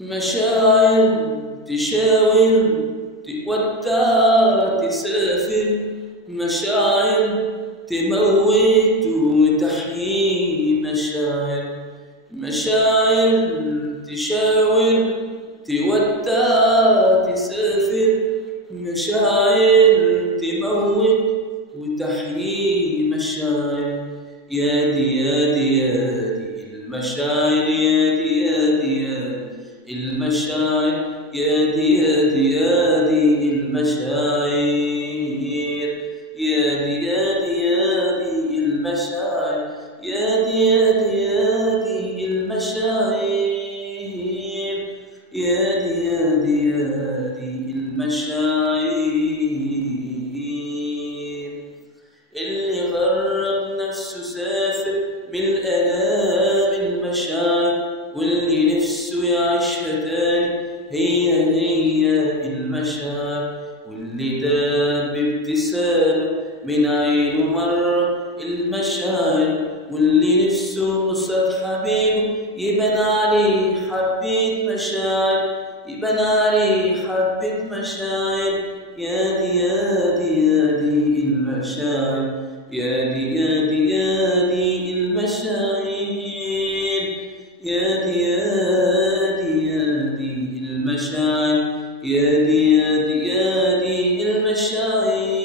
مشاعر تشاور تودع تسافر، مشاعر تموت وتحيي، مشاعر تشاور تودع تسافر، مشاعر تموت وتحيي، مشاعر يا دي يا دي يا دي المشاعر، يا دي يا دي يا دي المشاعر، يا دي يا دي يا دي المشاعر، يا دي يا دي يا دي المشاعر، يا دي يا دي يا دي المشاعر، يا دي يا دي يا دي المشاعر. اللي غرب نفسه سافر من الآلام المشاعر، واللي نفسه يعيشها تاني هي المشاعر، واللي داب بابتسامة من عينه مرة المشاعر، واللي نفسه قصاد حبيبه يبان عليه حبة مشاعر، يبان عليه حبة مشاعر، يا دي يا دي يا دي المشاعر، يا دي يا دي يا دي المشاعر، يا دي يا دي يا دي المشاعر، يا دي يا دي يا دي المشاعر.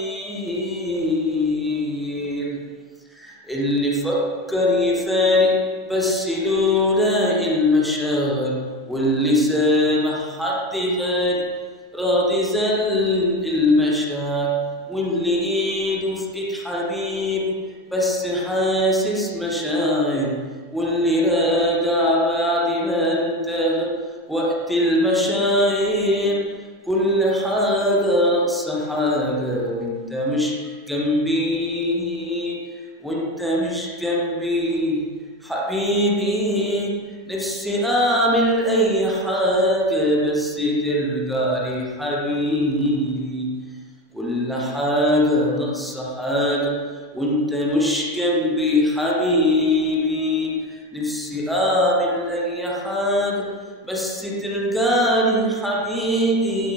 اللي فكر يفارق بس لولا المشاعر، واللي سامح حد غالي راضي زل المشاعر، واللي ايده في ايد حبيبه بس حاسس مشاعر، واللي راجع بعد ما انتهى وقت المشاعر، كل حاجة ناقصة حاجة وانت مش جنبي، وانت مش جنبي حبيبي. نفسي اعمل اي حاجة بس ترجع لي حبيبي، كل حاجة ناقصة حاجة وانت مش جنبي حبيبي. نفسي اعمل اي حاجة بس ترجع لي حبيبي،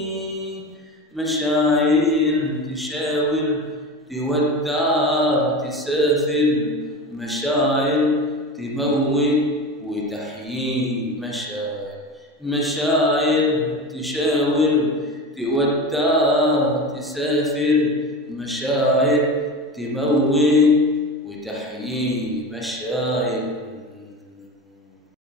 مشاعر تشاور تودع تسافر، مشاعر تموت وتحيي، مشاعر تشاور تودع تسافر، مشاعر تموت وتحيي، مشاعر.